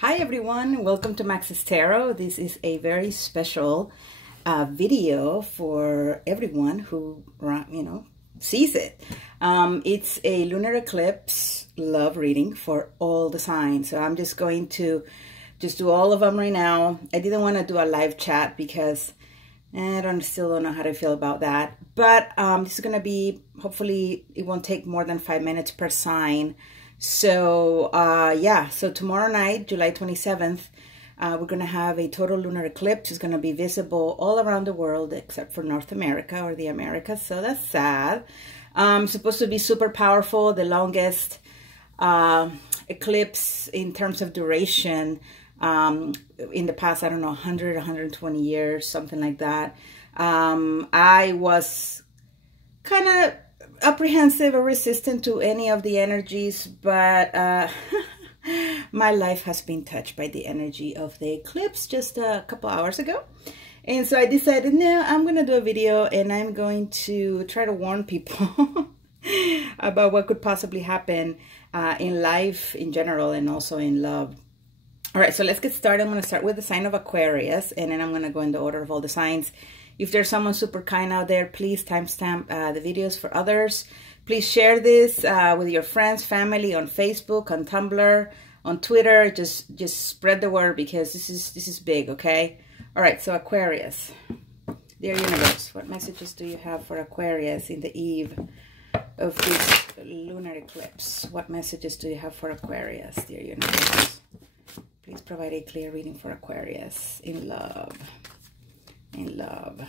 Hi everyone, welcome to Max's Tarot. This is a very special video for everyone who, sees it. It's a lunar eclipse love reading for all the signs. So I'm just going to do all of them right now. I didn't want to do a live chat because still don't know how to feel about that. But this is going to be, hopefully it won't take more than 5 minutes per sign. So yeah, so tomorrow night, July 27th, we're going to have a total lunar eclipse. It's going to be visible all around the world except for North America or the Americas. So that's sad. Supposed to be super powerful, the longest eclipse in terms of duration in the past, I don't know, 100, 120 years, something like that. I was kind of apprehensive or resistant to any of the energies, but my life has been touched by the energy of the eclipse just a couple hours ago. And so I decided, no, I'm going to do a video and I'm going to try to warn people about what could possibly happen in life in general and also in love. All right, so let's get started. I'm going to start with the sign of Aquarius, and then I'm going to go in the order of all the signs. If there's someone super kind out there, please timestamp the videos for others. Please share this with your friends, family, on Facebook, on Tumblr, on Twitter. Just spread the word because this is big, okay? All right, so Aquarius. Dear universe, what messages do you have for Aquarius in the eve of this lunar eclipse? What messages do you have for Aquarius, dear universe? Please provide a clear reading for Aquarius in love. In love.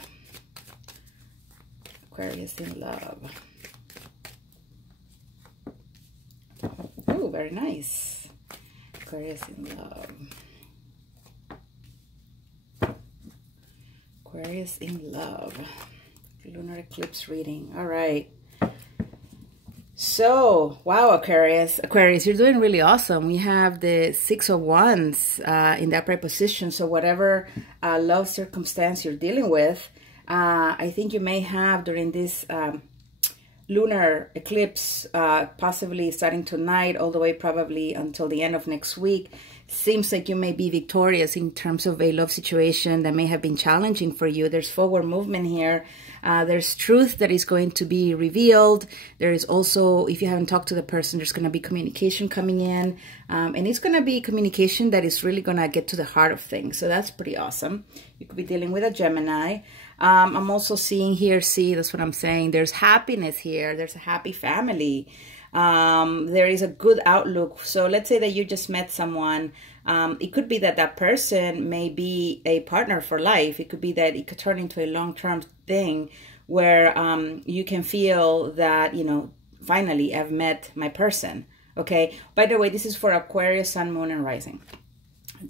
Aquarius in love. Oh, very nice. Aquarius in love. Aquarius in love. Lunar eclipse reading. All right. So, wow, Aquarius, you're doing really awesome. We have the Six of Wands in the upright position. So whatever love circumstance you're dealing with, I think you may have during this lunar eclipse, possibly starting tonight, all the way probably until the end of next week. Seems like you may be victorious in terms of a love situation that may have been challenging for you. There's forward movement here. There's truth that is going to be revealed. There is also, if you haven't talked to the person, there's going to be communication coming in. And it's going to be communication that is really going to get to the heart of things. So that's pretty awesome. You could be dealing with a Gemini. I'm also seeing here, that's what I'm saying. There's happiness here. There's a happy family. There is a good outlook. So let's say that you just met someone. It could be that that person may be a partner for life. It could be that it could turn into a long-term thing where you can feel that, finally I've met my person. Okay. By the way, this is for Aquarius, Sun, Moon, and Rising.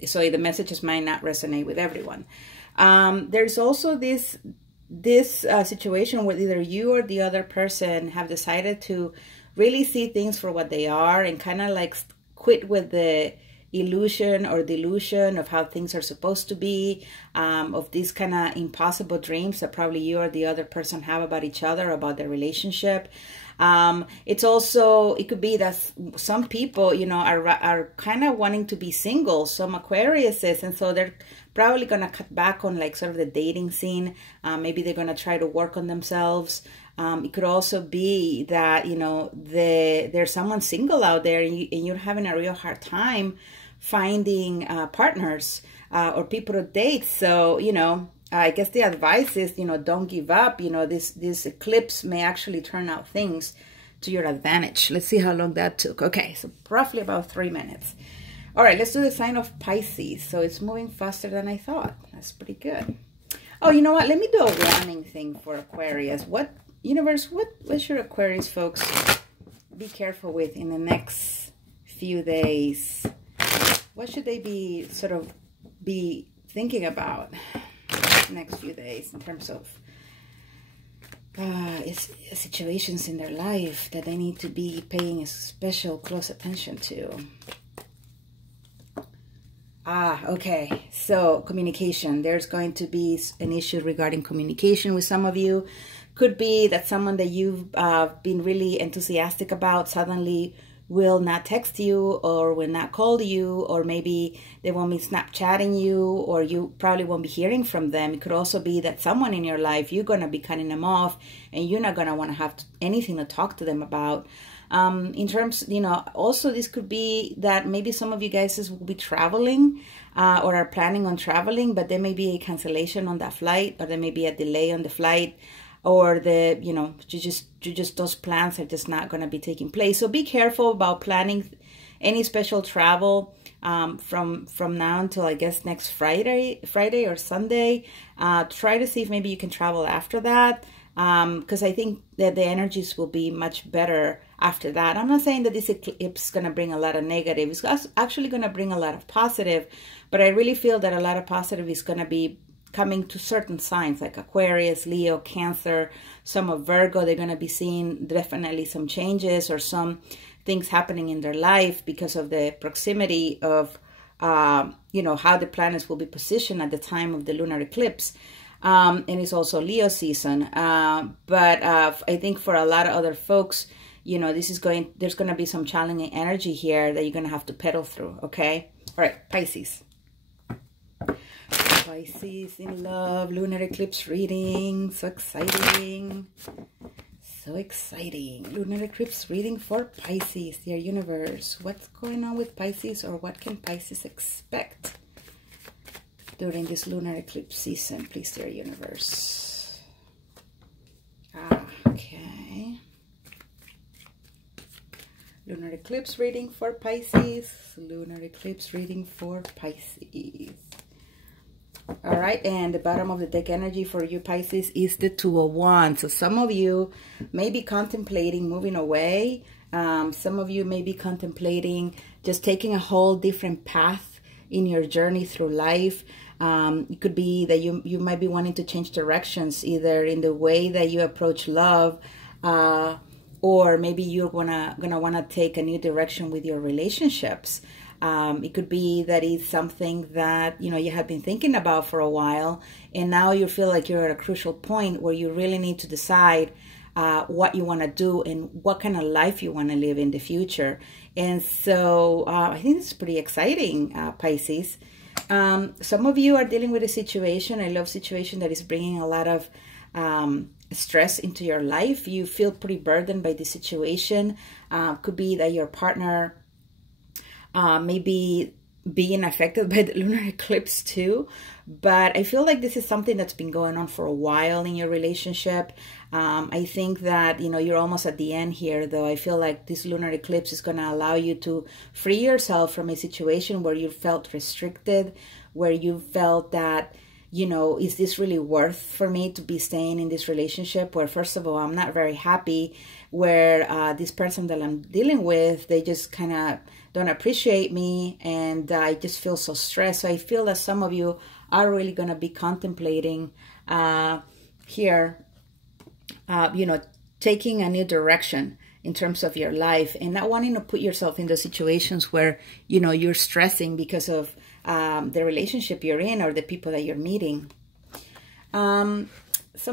So the messages might not resonate with everyone. There's also this situation where either you or the other person have decided to really see things for what they are and kind of like quit with the illusion or delusion of how things are supposed to be, of these kind of impossible dreams that probably you or the other person have about each other, about their relationship. It's also, it could be that some people, are kind of wanting to be single, some Aquariuses, and so they're probably going to cut back on like sort of the dating scene. Maybe they're going to try to work on themselves. It could also be that, there's someone single out there and you're having a real hard time finding partners or people to date. So, I guess the advice is, don't give up. This eclipse may actually turn out things to your advantage. Let's see how long that took. Okay, so roughly about 3 minutes. All right, let's do the sign of Pisces. So it's moving faster than I thought. That's pretty good. Oh, you know what? Let me do a warning thing for Aquarius. Universe, what should Aquarius folks be careful with in the next few days? What should they be thinking about next few days in terms of situations in their life that they need to be paying special close attention to? Okay, so communication. There's going to be an issue regarding communication with some of you. Could be that someone that you've been really enthusiastic about suddenly will not text you or will not call you, or maybe they won't be Snapchatting you, or you probably won't be hearing from them. It could also be that someone in your life, you're going to be cutting them off and you're not going to want to have anything to talk to them about. In terms, you know, also this could be that maybe some of you guys will be traveling or are planning on traveling, but there may be a cancellation on that flight, or there may be a delay on the flight, or the, you know, you just those plans are just not going to be taking place. So be careful about planning any special travel from now until, I guess, next Friday or Sunday. Try to see if maybe you can travel after that, because I think that the energies will be much better after that. I'm not saying that this eclipse is going to bring a lot of negative. It's actually going to bring a lot of positive, but I really feel that a lot of positive is going to be coming to certain signs like Aquarius, Leo, Cancer, some of Virgo. They're going to be seeing definitely some changes or some things happening in their life because of the proximity of, you know, how the planets will be positioned at the time of the lunar eclipse. And it's also Leo season. But I think for a lot of other folks, you know, there's going to be some challenging energy here that you're going to have to pedal through. Okay. All right. Pisces. Pisces in love, lunar eclipse reading. So exciting. So exciting. Lunar eclipse reading for Pisces, dear universe. What's going on with Pisces, or what can Pisces expect during this lunar eclipse season, please, dear universe? Okay. Lunar eclipse reading for Pisces. Lunar eclipse reading for Pisces. All right, and the bottom of the deck energy for you, Pisces, is the Two of Wands. So some of you may be contemplating moving away. Some of you may be contemplating just taking a whole different path in your journey through life. It could be that you might be wanting to change directions, either in the way that you approach love, or maybe you're gonna want to take a new direction with your relationships. It could be that it's something that, you know, you have been thinking about for a while, and now you feel like you're at a crucial point where you really need to decide what you want to do and what kind of life you want to live in the future. And so I think it's pretty exciting, Pisces. Some of you are dealing with a situation, a love situation, that is bringing a lot of stress into your life. You feel pretty burdened by the situation. Could be that your partner may be being affected by the lunar eclipse too. But I feel like this is something that's been going on for a while in your relationship. I think that, you know, you're almost at the end here, though. I feel like this lunar eclipse is going to allow you to free yourself from a situation where you felt restricted, where you felt that, you know, is this really worth for me to be staying in this relationship where, first of all, I'm not very happy, where this person that I'm dealing with, they just kind of don't appreciate me, and I just feel so stressed. So I feel that some of you are really going to be contemplating here, you know, taking a new direction in terms of your life, and not wanting to put yourself in those situations where, you know, you're stressing because of the relationship you're in or the people that you're meeting. Some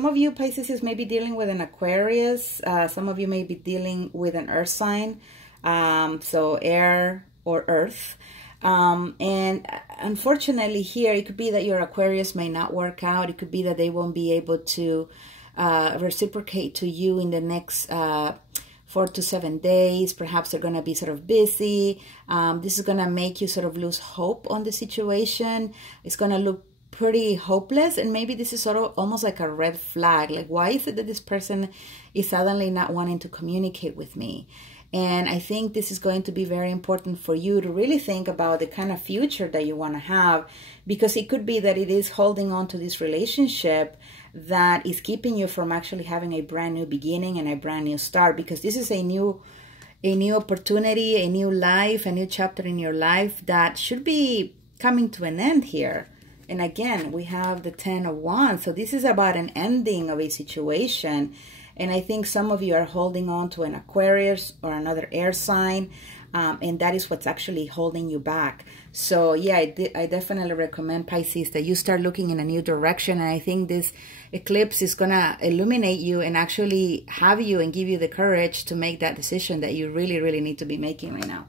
of you, Pisces, may be dealing with an Aquarius. Some of you may be dealing with an earth sign, so air or earth. And unfortunately here, it could be that your Aquarius may not work out. It could be that they won't be able to reciprocate to you in the next 4 to 7 days. Perhaps they're going to be sort of busy. This is going to make you sort of lose hope on the situation. It's going to look pretty hopeless, and maybe this is sort of almost like a red flag. Like, why is it that this person is suddenly not wanting to communicate with me? And I think this is going to be very important for you to really think about the kind of future that you want to have, because it could be that it is holding on to this relationship that is keeping you from actually having a brand new beginning and a brand new start, because this is a new opportunity, a new life, a new chapter in your life that should be coming to an end here. And again, we have the 10 of Wands. So this is about an ending of a situation. And I think some of you are holding on to an Aquarius or another air sign. and that is what's actually holding you back. So yeah, I definitely recommend, Pisces, that you start looking in a new direction. And I think this eclipse is gonna illuminate you and actually have you and give you the courage to make that decision that you really, really need to be making right now.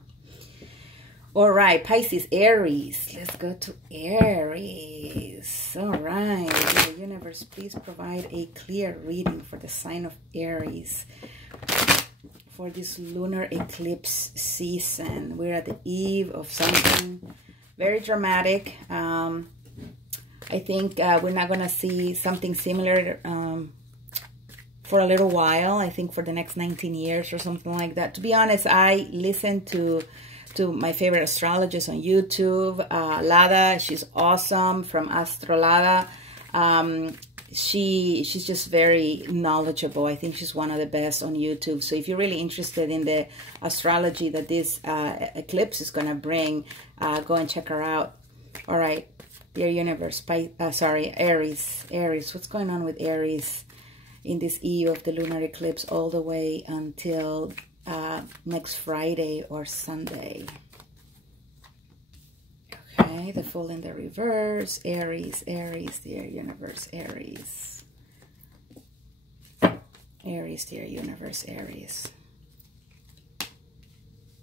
All right, Pisces, Aries. Let's go to Aries. All right, the universe, please provide a clear reading for the sign of Aries for this lunar eclipse season. We're at the eve of something very dramatic. I think we're not going to see something similar for a little while. I think for the next 19 years or something like that. To be honest, I listened to my favorite astrologist on YouTube, Lada. She's awesome, from Astrolada. She's just very knowledgeable. I think she's one of the best on YouTube. So if you're really interested in the astrology that this eclipse is going to bring, go and check her out. All right, dear universe, Aries. Aries, what's going on with Aries in this eve of the lunar eclipse all the way until next Friday or Sunday? Okay, the Fool in the reverse. Aries, Aries, dear universe, Aries. Aries, dear universe, Aries.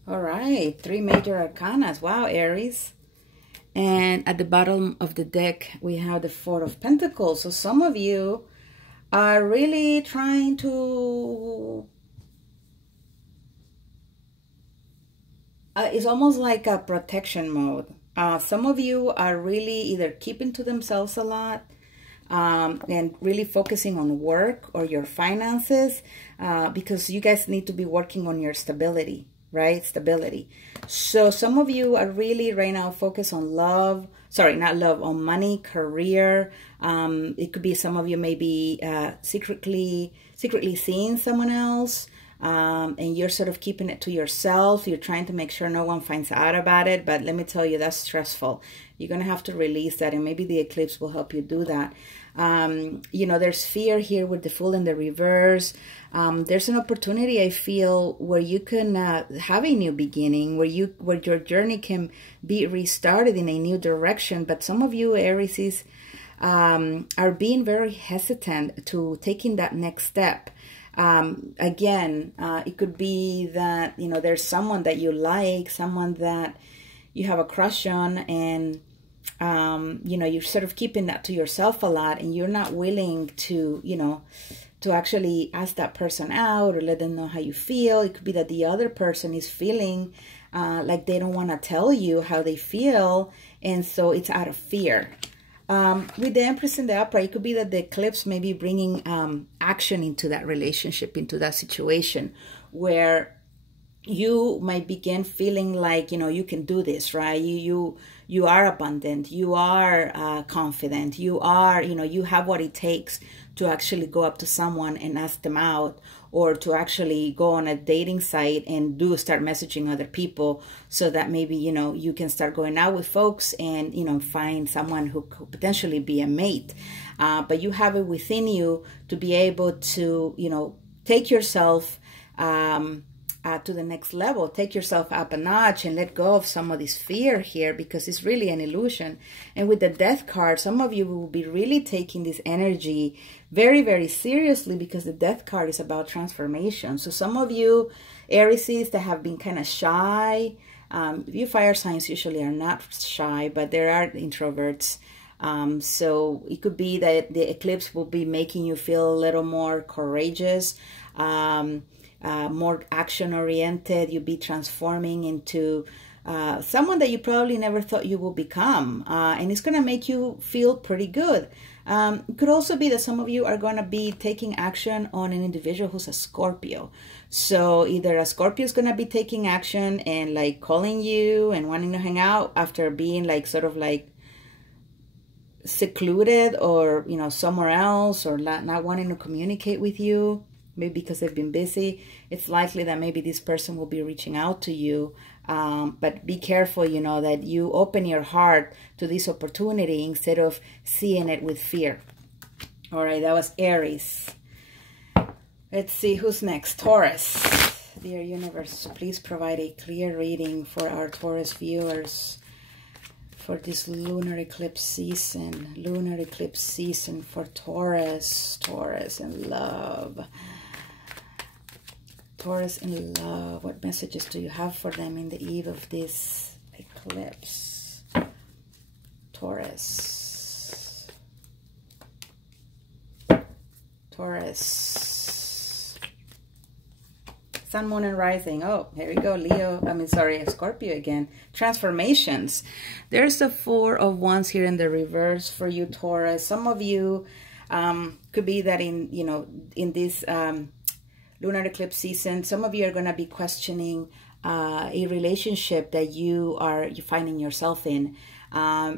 All right, 3 major arcanas. Wow, Aries. And at the bottom of the deck, we have the Four of Pentacles. So some of you are really trying to... it's almost like a protection mode. Some of you are really either keeping to themselves a lot and really focusing on work or your finances because you guys need to be working on your stability, right? Stability. So some of you are really right now focused on love. Sorry, not love, on money, career. It could be some of you may be secretly seeing someone else. And you're sort of keeping it to yourself. You're trying to make sure no one finds out about it. But let me tell you, that's stressful. You're going to have to release that. And maybe the eclipse will help you do that. You know, there's fear here with the Fool in the reverse. There's an opportunity, I feel, where you can have a new beginning, where your journey can be restarted in a new direction. But some of you, Aries, are being very hesitant to taking that next step. Again, it could be that, you know, there's someone that you like, someone that you have a crush on, and, you know, you're sort of keeping that to yourself a lot, and you're not willing to, you know, to actually ask that person out or let them know how you feel. It could be that the other person is feeling like they don't want to tell you how they feel, and so it's out of fear. With the Empress in the upright, it could be that the eclipse may be bringing action into that relationship, into that situation, where you might begin feeling like, you know, you can do this, right? You are abundant, you are confident, you are, you know, you have what it takes to actually go up to someone and ask them out, or to actually go on a dating site and start messaging other people, so that maybe, you know, you can start going out with folks and, you know, find someone who could potentially be a mate. But you have it within you to be able to, you know, take yourself to the next level, take yourself up a notch and let go of some of this fear here, because it's really an illusion. And with the Death card, some of you will be really taking this energy very, very seriously, because the Death card is about transformation. So some of you, Aries, that have been kind of shy, you fire signs usually are not shy, but there are introverts. So it could be that the eclipse will be making you feel a little more courageous, more action-oriented. You'll be transforming into someone that you probably never thought you will become. And it's going to make you feel pretty good. It could also be that some of you are going to be taking action on an individual who's a Scorpio. So either a Scorpio is going to be taking action and like calling you and wanting to hang out after being like sort of like secluded, or, you know, somewhere else, or not wanting to communicate with you. Maybe because they've been busy. It's likely that maybe this person will be reaching out to you. But be careful, you know, that you open your heart to this opportunity instead of seeing it with fear. All right, that was Aries. Let's see who's next. Taurus. dear universe, please provide a clear reading for our Taurus viewers for this lunar eclipse season. Lunar eclipse season for Taurus. Taurus in love. Taurus in love. What messages do you have for them in the eve of this eclipse? Taurus. Taurus. Sun, moon, and rising. Oh, here we go. Scorpio again. Transformations. There's the Four of Wands here in the reverse for you, Taurus. Some of you could be that in this lunar eclipse season, some of you are going to be questioning a relationship that you're finding yourself in.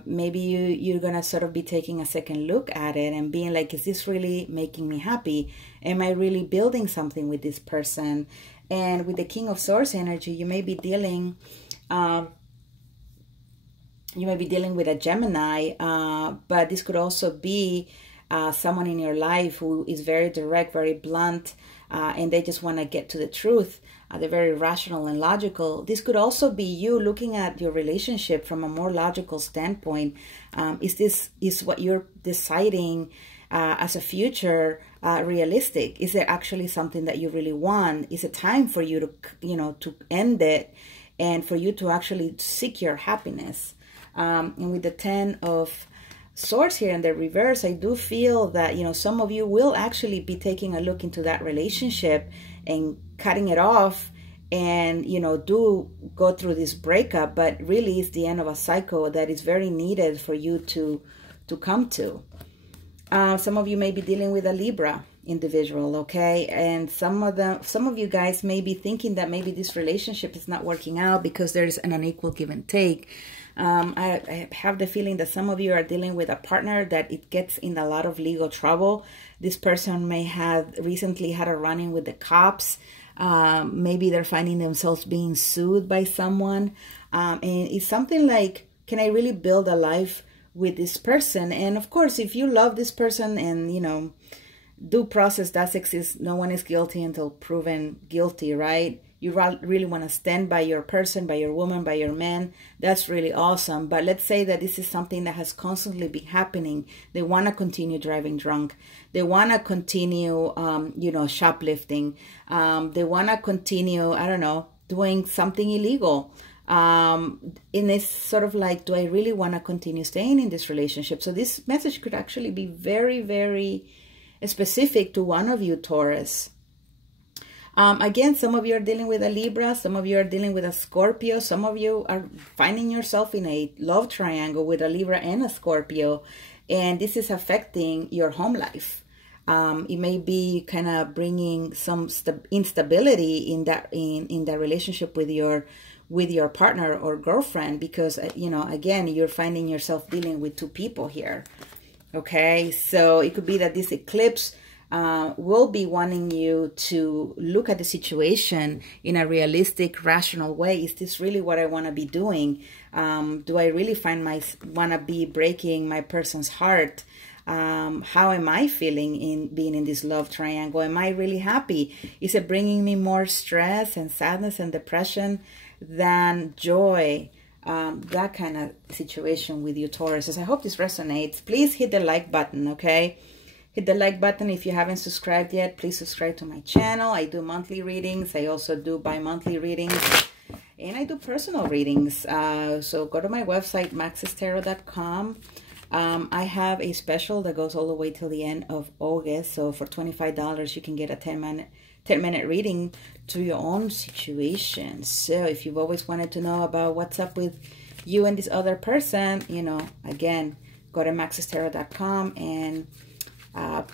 Maybe you're going to sort of be taking a second look at it and being like, is this really making me happy? Am I really building something with this person? And with the King of Swords energy, you may be dealing with a Gemini, but this could also be someone in your life who is very direct, very blunt, and they just want to get to the truth. They're very rational and logical. This could also be you looking at your relationship from a more logical standpoint. Is what you're deciding as a future realistic? Is it actually something that you really want? Is it time for you to to end it and for you to actually seek your happiness? And with the Ten of Swords here in the reverse, I do feel that some of you will actually be taking a look into that relationship and cutting it off, and do go through this breakup, but really it's the end of a cycle that is very needed for you to come to. Some of you may be dealing with a Libra individual, okay? And some of you guys may be thinking that maybe this relationship is not working out because there's an unequal give and take. I have the feeling that some of you are dealing with a partner that it gets in a lot of legal trouble. This person may have recently had a run-in with the cops. Maybe they're finding themselves being sued by someone. And it's something like, can I really build a life with this person? And of course, if you love this person and, due process does exist, no one is guilty until proven guilty, right? You really want to stand by your person, by your woman, by your man. That's really awesome. But let's say that this is something that has constantly been happening. They want to continue driving drunk. They want to continue, shoplifting. They want to continue, I don't know, doing something illegal. And it's sort of like, do I really want to continue staying in this relationship? So this message could actually be very, very specific to one of you, Taurus. Again, some of you are dealing with a Libra, some of you are dealing with a Scorpio, some of you are finding yourself in a love triangle with a Libra and a Scorpio, and this is affecting your home life. It may be kind of bringing some instability in that relationship with your partner or girlfriend, because again, you're finding yourself dealing with two people here. Okay, so it could be that this eclipse will be wanting you to look at the situation in a realistic, rational way. Is this really what I want to be doing? Do I really want to be breaking my person's heart? How am I feeling in being in this love triangle? Am I really happy? Is it bringing me more stress and sadness and depression than joy? That kind of situation with you, Taurus. I hope this resonates. Please hit the like button, okay? Hit the like button if you haven't subscribed yet. Please subscribe to my channel. I do monthly readings. I also do bi-monthly readings. And I do personal readings. So go to my website, maxestarot.com. I have a special that goes all the way till the end of August. So for $25, you can get a 10-minute reading to your own situation. So if you've always wanted to know about what's up with you and this other person, again, go to maxestarot.com and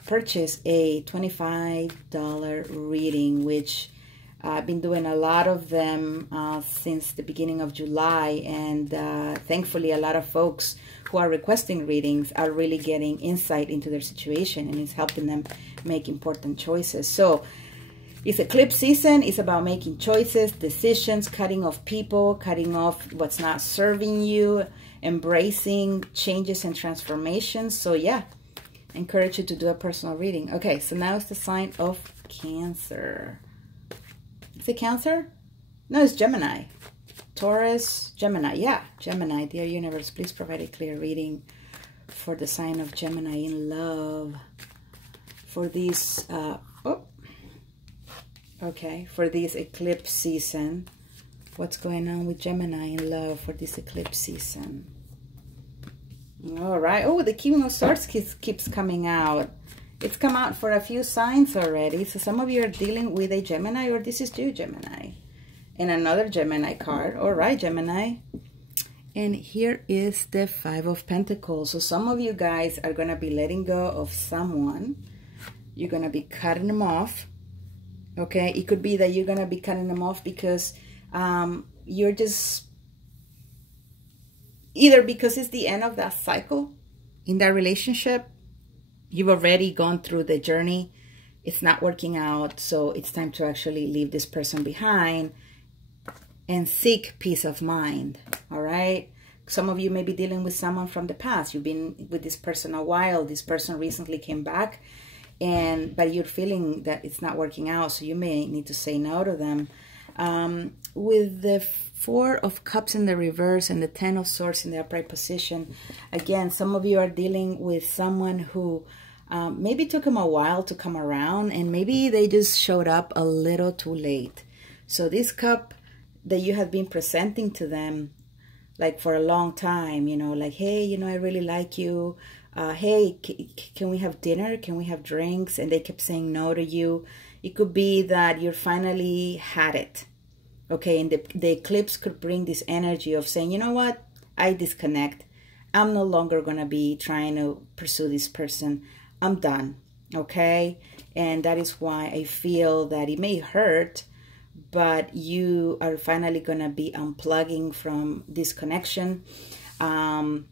purchase a $25 reading, which I've been doing a lot of them since the beginning of July, and thankfully a lot of folks who are requesting readings are really getting insight into their situation, and it's helping them make important choices. So it's eclipse season. It's about making choices, decisions, cutting off people, cutting off what's not serving you, embracing changes and transformations. So yeah, I encourage you to do a personal reading. Okay, so now it's the sign of Cancer. Is it Cancer? No, it's Gemini. Taurus, Gemini. Yeah, Gemini. Dear universe, please provide a clear reading for the sign of Gemini in love. For these, for this eclipse season. What's going on with Gemini in love for this eclipse season? All right. Oh, the King of Swords keeps coming out. It's come out for a few signs already. So some of you are dealing with a Gemini, or this is you, Gemini. And another Gemini card. All right, Gemini. And here is the Five of Pentacles. So some of you guys are going to be letting go of someone. You're going to be cutting them off. Okay. It could be that you're going to be cutting them off because you're just... Either because it's the end of that cycle in that relationship. You've already gone through the journey. It's not working out. So it's time to actually leave this person behind and seek peace of mind. All right. Some of you may be dealing with someone from the past. You've been with this person a while. This person recently came back, but you're feeling that it's not working out. So you may need to say no to them. With the Four of Cups in the reverse and the Ten of Swords in the upright position, again, some of you are dealing with someone who maybe took them a while to come around, and maybe they just showed up a little too late. So this cup that you have been presenting to them like for a long time, you know, like, hey, you know, I really like you. Hey, can we have dinner? Can we have drinks? And they kept saying no to you. It could be that you finally had it. Okay, and the eclipse could bring this energy of saying, you know what, I disconnect. I'm no longer going to be trying to pursue this person. I'm done, okay? And that is why I feel that it may hurt, but you are finally going to be unplugging from this connection. And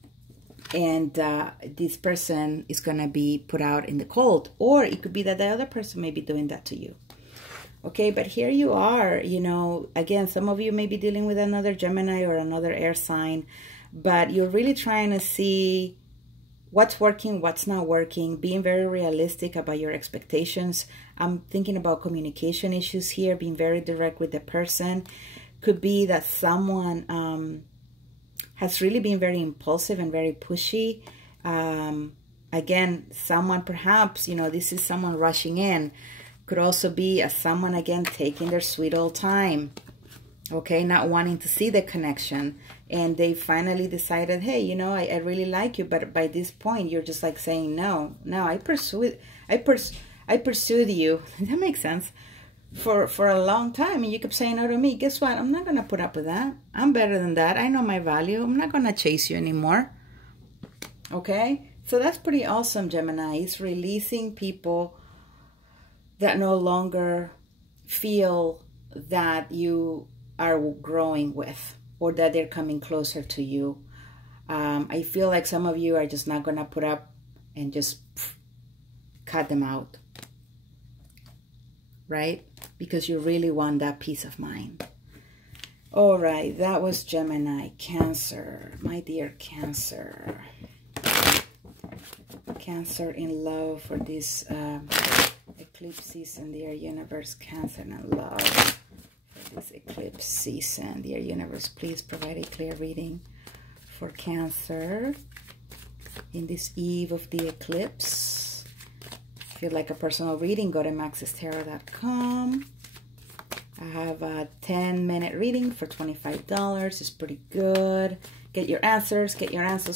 this person is going to be put out in the cold. Or it could be that the other person may be doing that to you. Okay, but here you are, you know, again, some of you may be dealing with another Gemini or another air sign, but you're really trying to see what's working, what's not working, being very realistic about your expectations. I'm thinking about communication issues here, being very direct with the person. Could be that someone has really been very impulsive and very pushy. Again, someone perhaps, you know, this is someone rushing in. Could also be someone, again, taking their sweet old time, okay, not wanting to see the connection. And they finally decided, hey, you know, I really like you, but by this point, you're just like saying, no, I pursued you, that makes sense, for a long time, and you kept saying no to me. Guess what? I'm not going to put up with that. I'm better than that. I know my value. I'm not going to chase you anymore, okay? So that's pretty awesome, Gemini. It's releasing people that no longer feel that you are growing with, or that they're coming closer to you. I feel like some of you are just not going to put up and just cut them out, right? Because you really want that peace of mind. All right, that was Gemini. Cancer, my dear Cancer. Cancer in love for this eclipse season, dear universe. Cancer in love for this eclipse season, dear universe. Please provide a clear reading for Cancer in this eve of the eclipse. If you'd like a personal reading, go to maxestarot.com. I have a 10-minute reading for $25. It's pretty good. Get your answers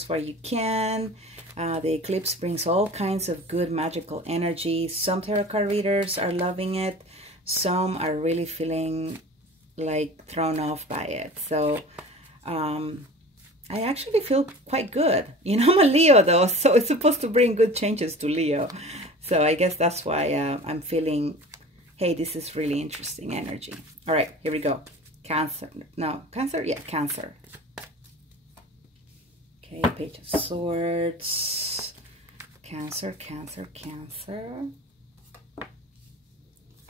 while you can. The eclipse brings all kinds of good magical energy. Some tarot card readers are loving it. Some are really feeling like thrown off by it. So I actually feel quite good. You know, I'm a Leo though, so it's supposed to bring good changes to Leo. So I guess that's why I'm feeling, hey, this is really interesting energy. All right, here we go. Cancer. No, Cancer? Yeah, Cancer. Okay, Page of Swords. Cancer, Cancer, Cancer.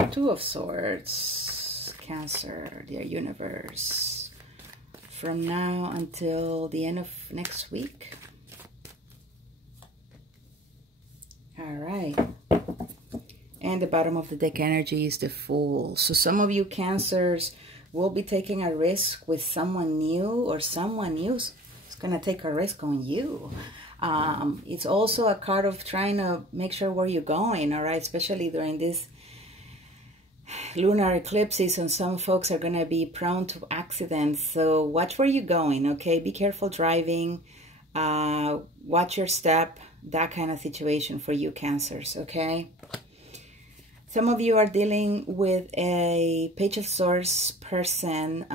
Two of Swords. Cancer, dear universe. From now until the end of next week. All right. And the bottom of the deck energy is the Fool. So some of you Cancers will be taking a risk with someone new, or someone new is going to take a risk on you. It's also a card of trying to make sure where you're going, all right? Especially during this lunar eclipse season, some folks are going to be prone to accidents. So watch where you're going, okay? Be careful driving. Watch your step. That kind of situation for you Cancers, okay? Some of you are dealing with a Page of Swords person,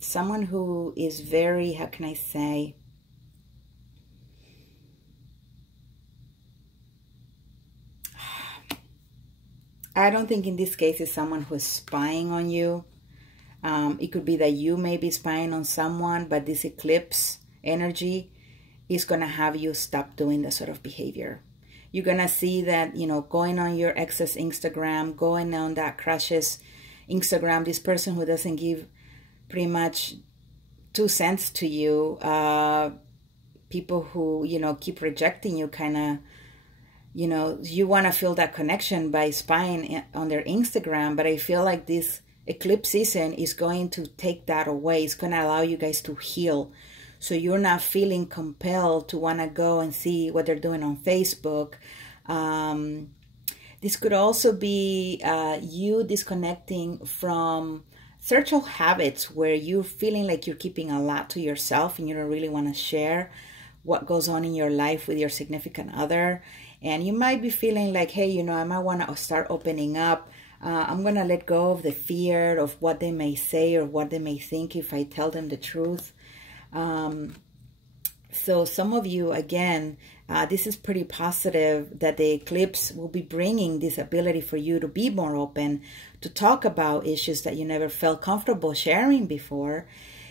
someone who is very, how can I say, I don't think in this case it's someone who is spying on you. It could be that you may be spying on someone, but this eclipse energy is going to have you stop doing that sort of behavior. You're going to see that, you know, going on your ex's Instagram, going on that crush's Instagram, this person who doesn't give pretty much 2 cents to you, people who, you know, keep rejecting you, kind of, you know, you want to feel that connection by spying on their Instagram. But I feel like this eclipse season is going to take that away. It's going to allow you guys to heal. So you're not feeling compelled to want to go and see what they're doing on Facebook. This could also be you disconnecting from certain habits where you're feeling like you're keeping a lot to yourself and you don't really want to share what goes on in your life with your significant other. And you might be feeling like, hey, you know, I might want to start opening up. I'm going to let go of the fear of what they may say or what they may think if I tell them the truth. So some of you, again, this is pretty positive that the eclipse will be bringing this ability for you to be more open, to talk about issues that you never felt comfortable sharing before.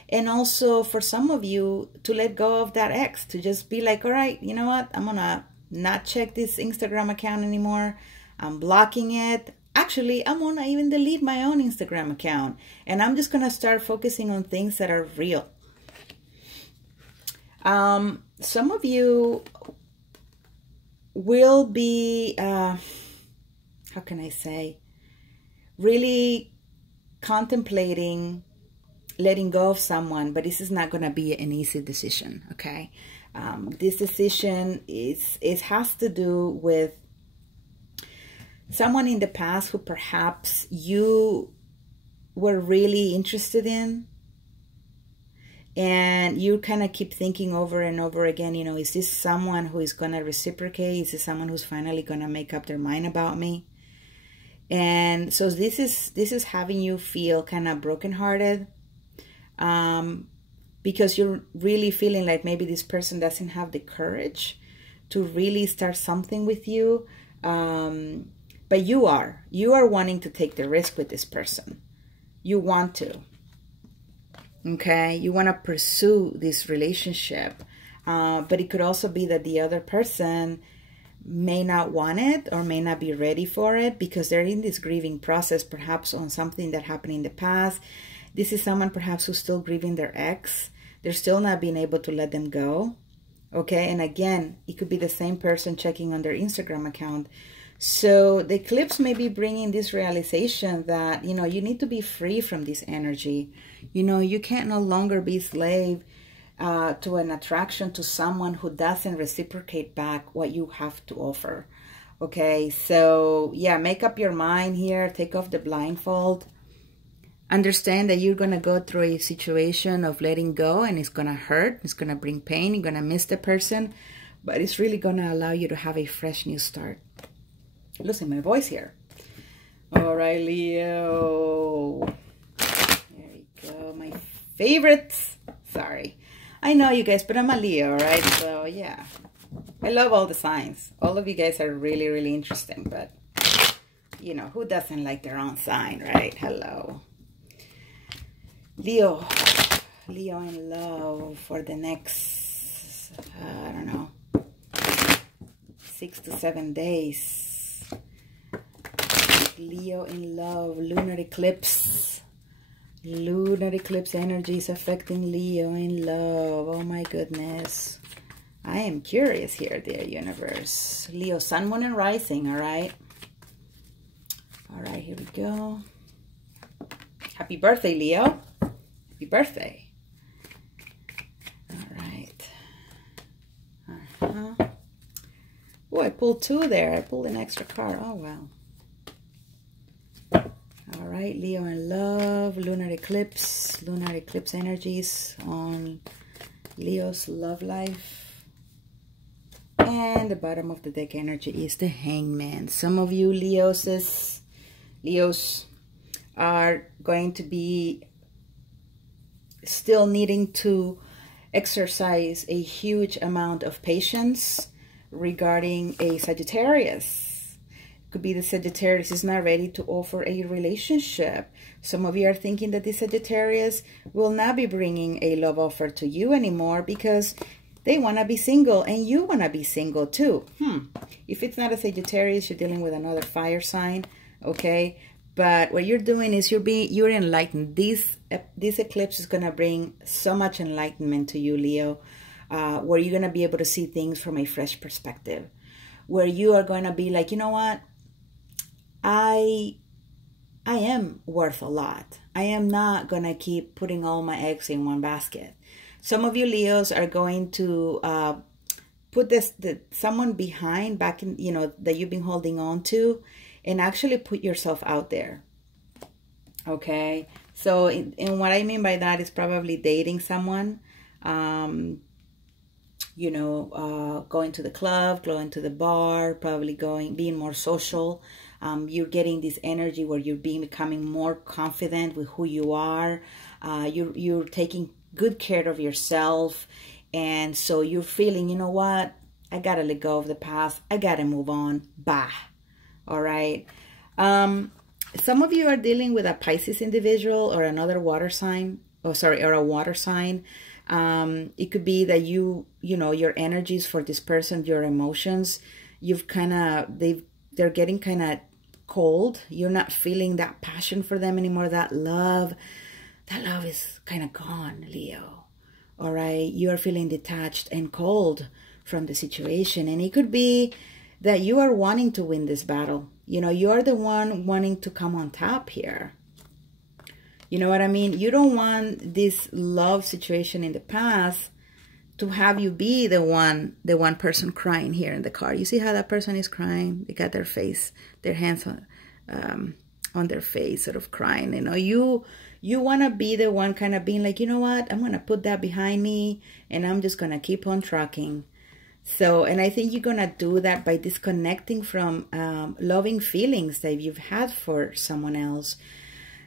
And also for some of you to let go of that ex, to just be like, all right, you know what? I'm going to not check this Instagram account anymore. I'm blocking it. Actually, I'm going to even delete my own Instagram account. And I'm just going to start focusing on things that are real. Some of you will be, how can I say, really contemplating letting go of someone, but this is not going to be an easy decision, okay? This decision has to do with someone in the past who perhaps you were really interested in. And you kind of keep thinking over and over again, you know, is this someone who is going to reciprocate? Is this someone who's finally going to make up their mind about me? And so this is having you feel kind of brokenhearted, because you're really feeling like maybe this person doesn't have the courage to really start something with you. But you are wanting to take the risk with this person. You want to. Okay, you want to pursue this relationship, but it could also be that the other person may not want it or may not be ready for it because they're in this grieving process, perhaps on something that happened in the past. This is someone perhaps who's still grieving their ex. They're still not being able to let them go. Okay, and again, it could be the same person checking on their Instagram account. So the eclipse may be bringing this realization that, you know, you need to be free from this energy. You know, you can't no longer be slave to an attraction to someone who doesn't reciprocate back what you have to offer. Okay, so yeah, make up your mind here. Take off the blindfold. Understand that you're going to go through a situation of letting go, and it's going to hurt. It's going to bring pain. You're going to miss the person, but it's really going to allow you to have a fresh new start. Losing my voice here. All right, Leo. There you go. My favorites. Sorry. I know you guys, but I'm a Leo, right? So, yeah. I love all the signs. All of you guys are really, really interesting. But, you know, who doesn't like their own sign, right? Hello. Leo. Leo in love for the next, I don't know, 6 to 7 days. Leo in love, lunar eclipse. Lunar eclipse energy is affecting Leo in love. Oh my goodness. I am curious here, dear universe. Leo, sun, moon, and rising, all right? All right, here we go. Happy birthday, Leo. Happy birthday. All right. Oh, I pulled two there. I pulled an extra card. Oh, wow. All right, Leo in love, lunar eclipse energies on Leo's love life. And the bottom of the deck energy is the Hangman. Some of you Leos are going to be still needing to exercise a huge amount of patience regarding a Sagittarius. Could be the Sagittarius is not ready to offer a relationship. Some of you are thinking that the Sagittarius will not be bringing a love offer to you anymore because they want to be single and you want to be single too. If it's not a Sagittarius, you're dealing with another fire sign, okay? But what you're doing is you're enlightened. This eclipse is going to bring so much enlightenment to you, Leo, where you're going to be able to see things from a fresh perspective, where you are going to be like, you know what? I am worth a lot. I am not going to keep putting all my eggs in one basket. Some of you Leos are going to put someone behind back in, that you've been holding on to, and actually put yourself out there. Okay. So, and what I mean by that is probably dating someone, going to the club, going to the bar, probably being more social. You're getting this energy where you're becoming more confident with who you are. You're taking good care of yourself. And so you're feeling, you know what? I got to let go of the past. I got to move on. Bah. All right. Some of you are dealing with a Pisces individual or another water sign. Or a water sign. It could be that your energies for this person, your emotions, they're getting kind of cold. You're not feeling that passion for them anymore. That love is kind of gone, Leo. All right. You are feeling detached and cold from the situation. And it could be that you are wanting to win this battle. You are the one wanting to come on top here. You know what I mean? You don't want this love situation in the past to have you be the one person crying here in the card. You see how that person is crying? They got their hands on their face, sort of crying. You want to be the one kind of being like, you know what? I'm going to put that behind me and I'm just going to keep on trucking. So, and I think you're going to do that by disconnecting from loving feelings that you've had for someone else.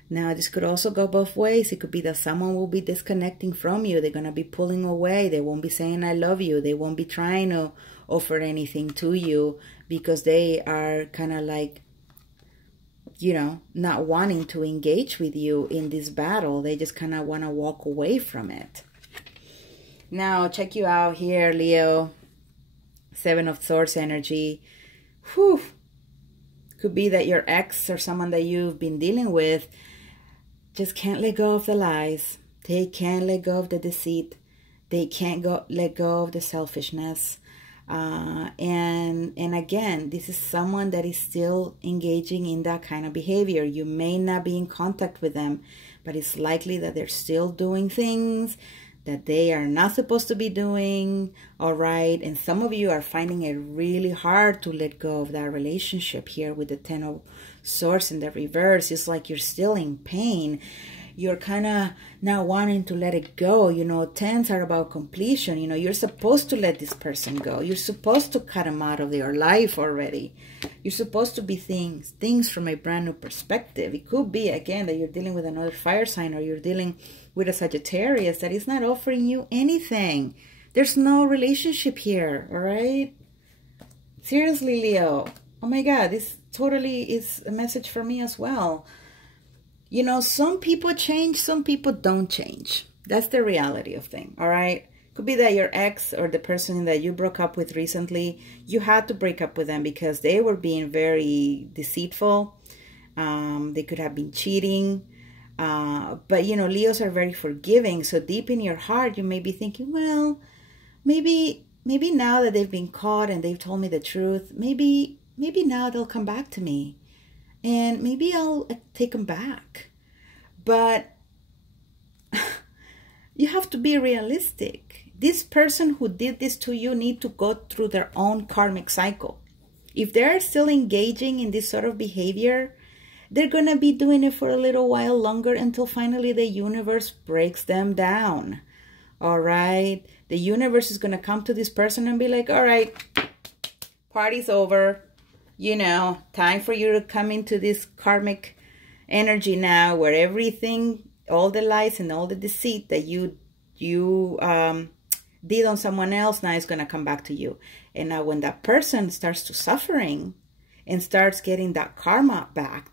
Now, this could also go both ways. It could be that someone will be disconnecting from you. They're going to be pulling away. They won't be saying, I love you. They won't be trying to offer anything to you because they are kind of like, not wanting to engage with you in this battle. They just kind of want to walk away from it. Now, check you out here, Leo. Seven of Swords energy. Whew. Could be that your ex or someone that you've been dealing with just can't let go of the lies. They can't let go of the deceit. They can't let go of the selfishness. And again, this is someone that is still engaging in that kind of behavior. You may not be in contact with them, but it's likely that they're still doing things that they are not supposed to be doing, all right? And some of you are finding it really hard to let go of that relationship here with the Ten of Swords in the reverse. It's like you're still in pain. You're kind of not wanting to let it go. Tens are about completion. You're supposed to let this person go. You're supposed to cut him out of your life already. You're supposed to be things from a brand new perspective. It could be, again, that you're dealing with another fire sign or you're dealing with a Sagittarius that is not offering you anything. There's no relationship here, all right? Seriously, Leo. Oh my God, this totally is a message for me as well. Some people change, some people don't change. That's the reality of things, all right? Could be that your ex or the person that you broke up with recently, you had to break up with them because they were being very deceitful. They could have been cheating. But, Leos are very forgiving. So deep in your heart, you may be thinking, well, maybe now that they've been caught and they've told me the truth, maybe now they'll come back to me. and maybe I'll take them back. But you have to be realistic. This person who did this to you need to go through their own karmic cycle. If they're still engaging in this sort of behavior, they're going to be doing it for a little while longer until finally the universe breaks them down. All right? The universe is going to come to this person and be like, all right, party's over. You know, time for you to come into this karmic energy now where everything, all the lies and all the deceit that you did on someone else now is going to come back to you. And now when that person starts to suffering and starts getting that karma back,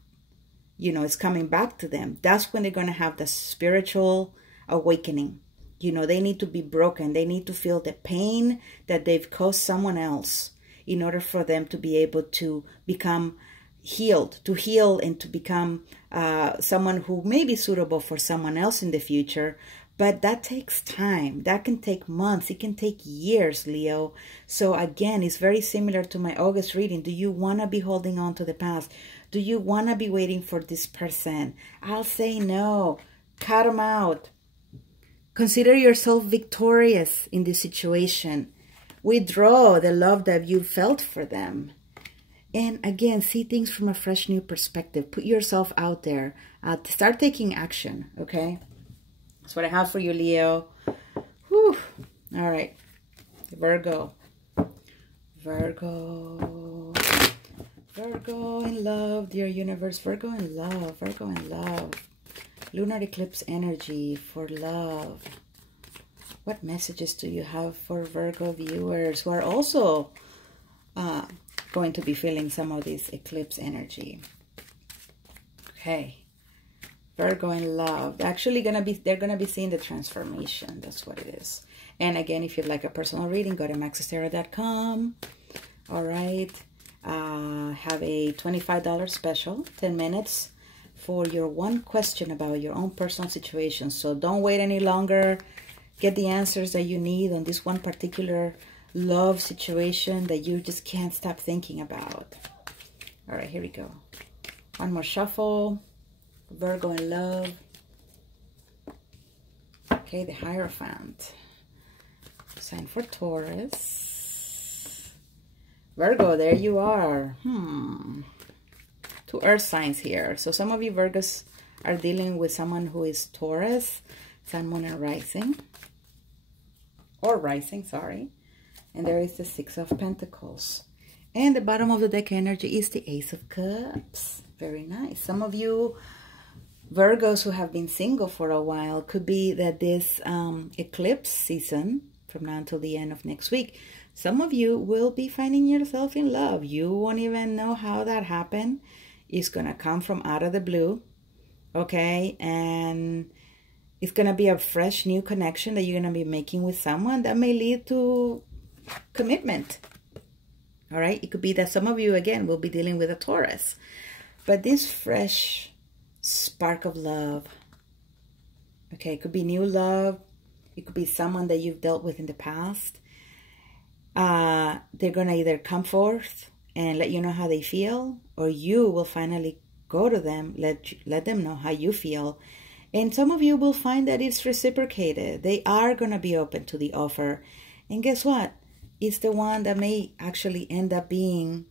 you know, it's coming back to them. That's when they're going to have the spiritual awakening. You know, they need to be broken. They need to feel the pain that they've caused someone else in order for them to be able to become healed, to heal and to become someone who may be suitable for someone else in the future. But that takes time. That can take months. It can take years, Leo. So again, it's very similar to my August reading. Do you want to be holding on to the past? Do you want to be waiting for this person? I'll say no. Cut them out. Consider yourself victorious in this situation. Withdraw the love that you felt for them. And again, see things from a fresh new perspective. Put yourself out there. Start taking action, okay? That's what I have for you, Leo. Whew. All right. Virgo. Virgo. Virgo in love, dear universe. Virgo in love. Virgo in love. Lunar eclipse energy for love. What messages do you have for Virgo viewers who are also going to be feeling some of this eclipse energy? Okay. Virgo in love. Actually they're gonna be seeing the transformation. That's what it is. And again, if you'd like a personal reading, go to maxestarot.com. All right. Have a $25 special, 10 minutes for your one question about your own personal situation. So don't wait any longer. Get the answers that you need on this one particular love situation that you just can't stop thinking about. All right, here we go. One more shuffle. Virgo in love. Okay, the Hierophant. Sign for Taurus. Virgo, there you are. Two earth signs here. So some of you Virgos are dealing with someone who is Taurus, Sun, Moon, and Rising. Or Rising, sorry. And there is the Six of Pentacles. And the bottom of the deck energy is the Ace of Cups. Very nice. Some of you Virgos who have been single for a while, could be that this eclipse season, from now until the end of next week, some of you will be finding yourself in love. You won't even know how that happened. It's going to come from out of the blue, okay? And it's going to be a fresh new connection that you're going to be making with someone that may lead to commitment, all right? It could be that some of you, again, will be dealing with a Taurus. But this fresh spark of love, okay, it could be new love. It could be someone that you've dealt with in the past. They're going to either come forth and let you know how they feel, or you will finally go to them, let them know how you feel. And some of you will find that it's reciprocated. They are going to be open to the offer. And guess what? It's the one that may actually end up being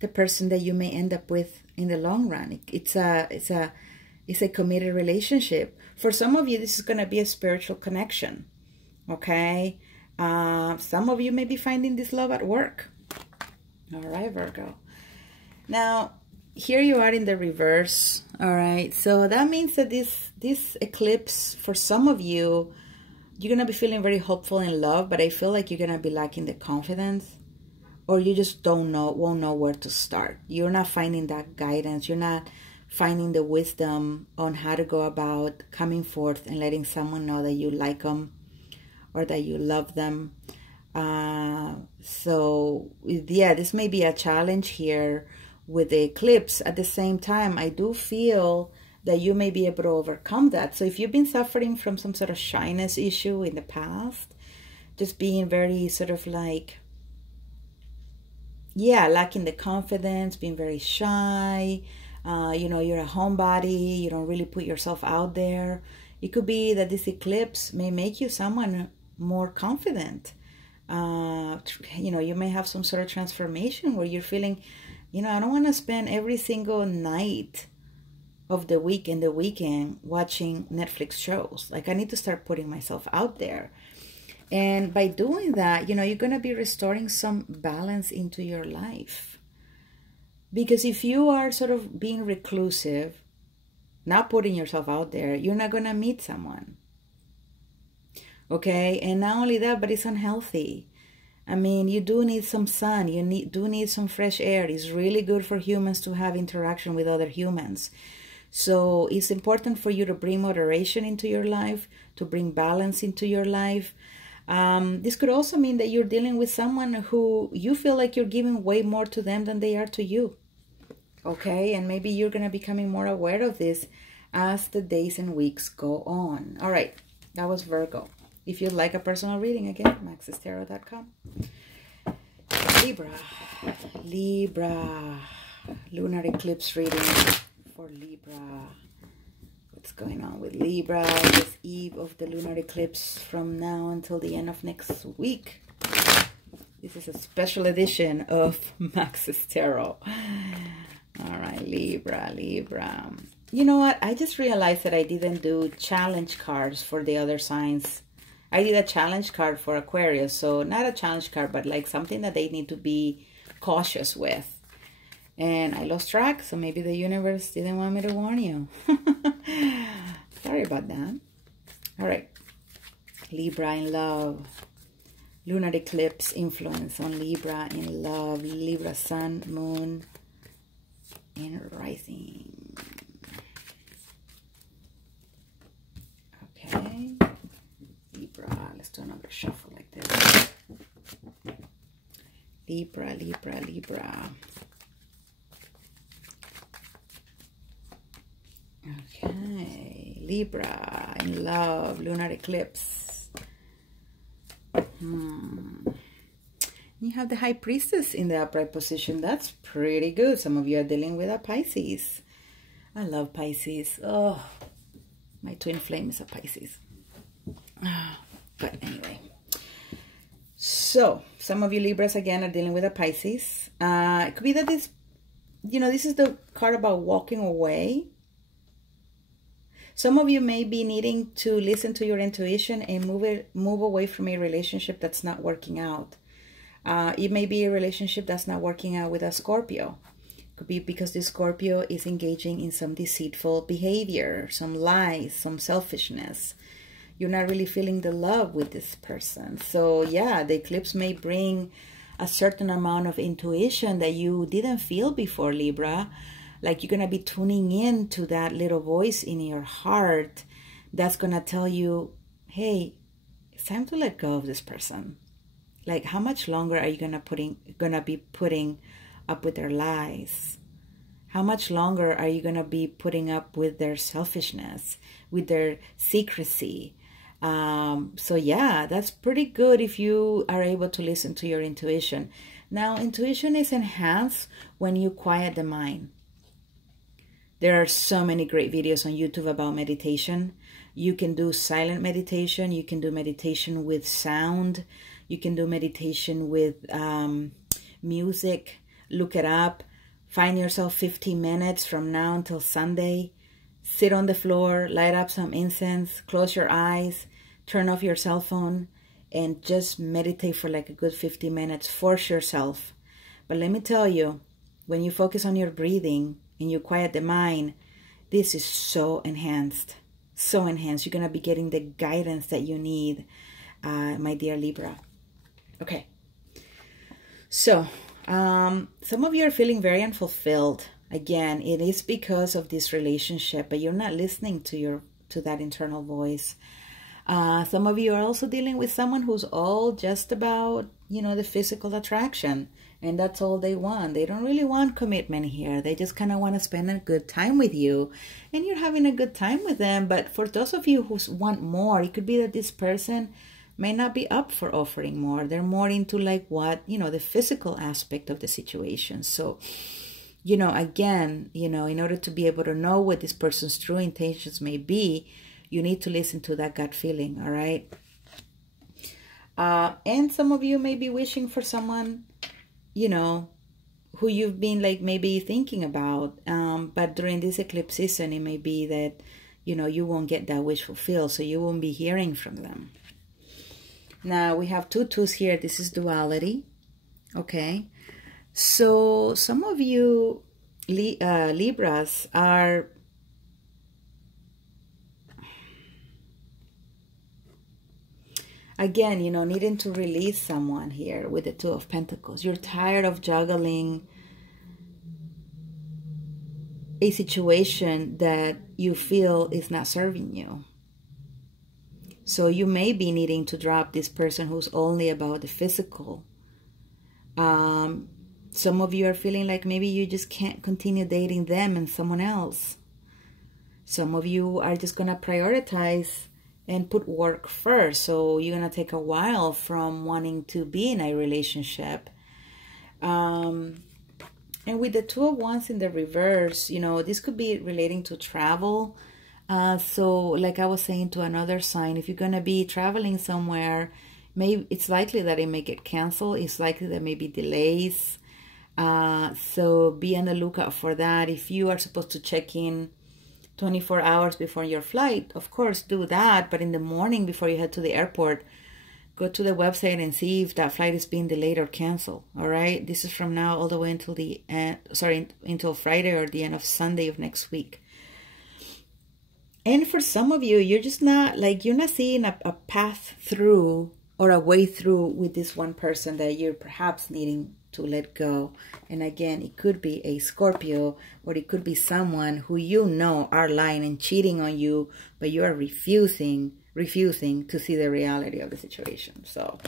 the person that you may end up with in the long run. It's a committed relationship. For some of you, this is going to be a spiritual connection, okay? Some of you may be finding this love at work. All right, Virgo. Now, here you are in the reverse, all right? So that means that this eclipse, for some of you, you're going to be feeling very hopeful in love, but I feel like you're going to be lacking the confidence, or you just won't know where to start. You're not finding that guidance. You're not finding the wisdom on how to go about coming forth and letting someone know that you like them or that you love them. So yeah, this may be a challenge here with the eclipse. At the same time, I do feel that you may be able to overcome that. So if you've been suffering from some sort of shyness issue in the past, just being very sort of like yeah, lacking the confidence, being very shy. You know, you're a homebody. You don't really put yourself out there. It could be that this eclipse may make you someone more confident. You know, you may have some sort of transformation where you're feeling, you know, I don't want to spend every single night of the week and the weekend watching Netflix shows. Like, I need to start putting myself out there. And by doing that, you know, you're going to be restoring some balance into your life. Because if you are sort of being reclusive, not putting yourself out there, you're not going to meet someone. Okay? And not only that, but it's unhealthy. I mean, you do need some sun. You do need some fresh air. It's really good for humans to have interaction with other humans. So it's important for you to bring moderation into your life, to bring balance into your life. This could also mean that you're dealing with someone who you feel like you're giving way more to them than they are to you. Okay, and maybe you're going to be becoming more aware of this as the days and weeks go on. All right, that was Virgo. If you'd like a personal reading, again, maxestarot.com. Libra, lunar eclipse reading for Libra. What's going on with Libra this eve of the lunar eclipse from now until the end of next week? This is a special edition of Max's Tarot. All right, Libra. You know what? I just realized that I didn't do challenge cards for the other signs. I did a challenge card for Aquarius. So not a challenge card, but like something that they need to be cautious with. And I lost track, so maybe the universe didn't want me to warn you. Sorry about that. All right. Libra in love. Lunar eclipse influence on Libra in love. Libra sun, moon, and rising. Okay. Libra. Let's do another shuffle like this. Libra. Okay, Libra in love, lunar eclipse. You have the High Priestess in the upright position. That's pretty good. Some of you are dealing with a Pisces. I love Pisces. Oh, my twin flame is a Pisces. But anyway. So, some of you Libras, again, are dealing with a Pisces. It could be that this, you know, this is the card about walking away. Some of you may be needing to listen to your intuition and move away from a relationship that's not working out. It may be a relationship that's not working out with a Scorpio. It could be because this Scorpio is engaging in some deceitful behavior, some lies, some selfishness. You're not really feeling the love with this person. So yeah, the eclipse may bring a certain amount of intuition that you didn't feel before, Libra. Like you're going to be tuning in to that little voice in your heart that's going to tell you, hey, it's time to let go of this person. Like, how much longer are you going to be putting up with their lies? How much longer are you going to be putting up with their selfishness, with their secrecy? So yeah, that's pretty good if you are able to listen to your intuition. Now, intuition is enhanced when you quiet the mind. There are so many great videos on YouTube about meditation. You can do silent meditation. You can do meditation with sound. You can do meditation with music. Look it up. Find yourself 15 minutes from now until Sunday. Sit on the floor, light up some incense, close your eyes, turn off your cell phone, and just meditate for like a good 15 minutes. Force yourself. But let me tell you, when you focus on your breathing and you quiet the mind, this is so enhanced. So enhanced. You're going to be getting the guidance that you need, my dear Libra. Okay. So, some of you are feeling very unfulfilled. Again, it is because of this relationship, but you're not listening to that internal voice. Some of you are also dealing with someone who's all just about, you know, the physical attraction. And that's all they want. They don't really want commitment here. They just kind of want to spend a good time with you. And you're having a good time with them. But for those of you who want more, it could be that this person may not be up for offering more. They're more into like what, you know, the physical aspect of the situation. So, you know, again, you know, in order to be able to know what this person's true intentions may be, you need to listen to that gut feeling, all right? And some of you may be wishing for someone, you know, who you've been like maybe thinking about. But during this eclipse season, it may be that, you know, you won't get that wish fulfilled. So you won't be hearing from them. Now we have 2 2s here. This is duality. Okay. So some of you Libras are... Again, you know, needing to release someone here with the 2 of Pentacles. You're tired of juggling a situation that you feel is not serving you. So you may be needing to drop this person who's only about the physical. Some of you are feeling like maybe you just can't continue dating them and someone else. Some of you are just going to prioritize and put work first. So you're going to take a while from wanting to be in a relationship. And with the 2 of Wands in the reverse, you know, this could be relating to travel. So like I was saying to another sign, if you're going to be traveling somewhere, maybe it's likely that it may get canceled. It's likely there may be delays. So be on the lookout for that. If you are supposed to check in 24 hours before your flight, of course, do that. But in the morning before you head to the airport, go to the website and see if that flight is being delayed or canceled. All right. This is from now all the way until the end, until Friday or the end of Sunday of next week. And for some of you, you're just not like, you're not seeing a path through or a way through with this one person that you're perhaps needing to let go. And again, it could be a Scorpio, or it could be someone who you know are lying and cheating on you, but you are refusing to see the reality of the situation. So